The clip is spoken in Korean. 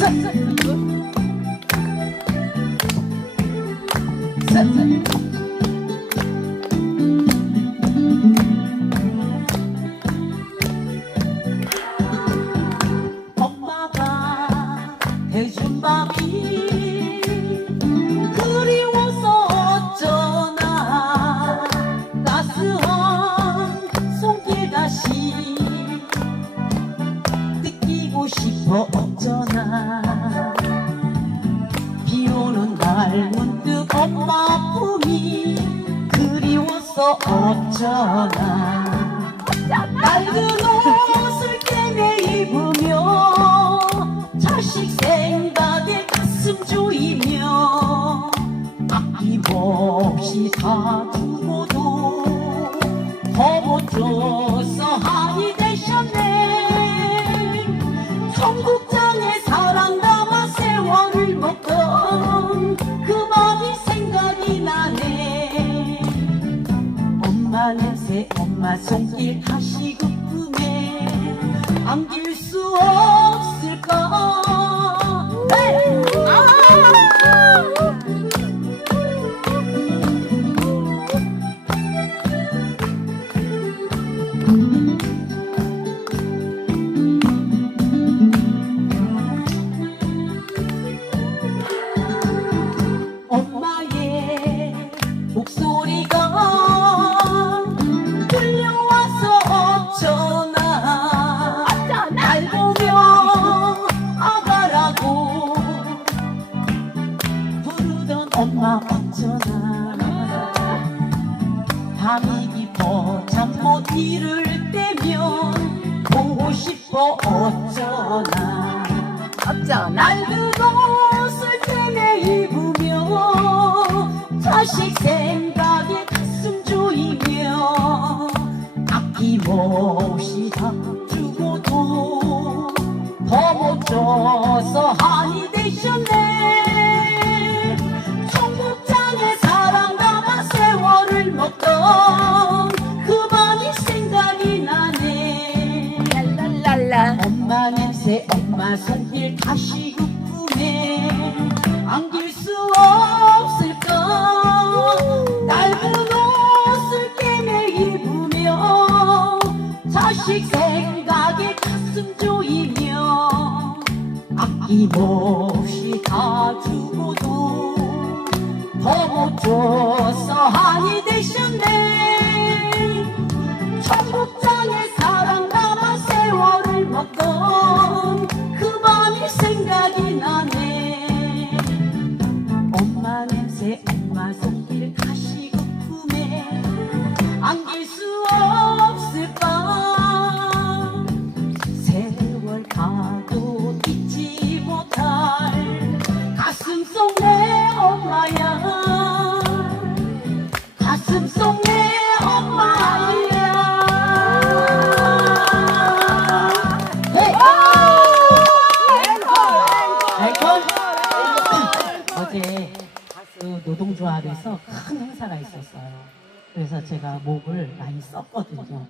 giận. Giận. Giận giận giận 엄마가 해준 밥이 싶어 어쩌나. 비 오는 날 문득 엄마 품이 그리워서 어쩌나. 낡은 옷을 깨매 입으며 자식 생각에 가슴 조이며 아낌없이 사주 엄마 손길 가시고 꿈에 안길 엄마 어쩌나. 밤이 깊어 잠 못 이룰 때면 보고 싶어 어쩌나. 어쩌나 낡은 옷을 꿰매 입으며 자식 생각에 가슴 조이며 아낌없이 다 주고도 더못 줘서 한이 되셨네 세월을 먹던 그 밤이 생각이 나네. 랄랄랄라. 엄마 냄새 엄마 손길 가시고 꿈에 안길 수 없을까? 낡은 옷을 꿰매 입으며 자식 생각에 가슴 조이며 아낌없이 다 주고도 더못 줘서 한이 되셨네. 청국장에 사랑 담아 세월을 먹던 그 밤이 생각이 나네. 엄마 냄새 엄마 손길 가시고 품에 안길 수 없을 노동조합에서 큰 행사가 있었어요. 그래서 제가 목을 많이 썼거든요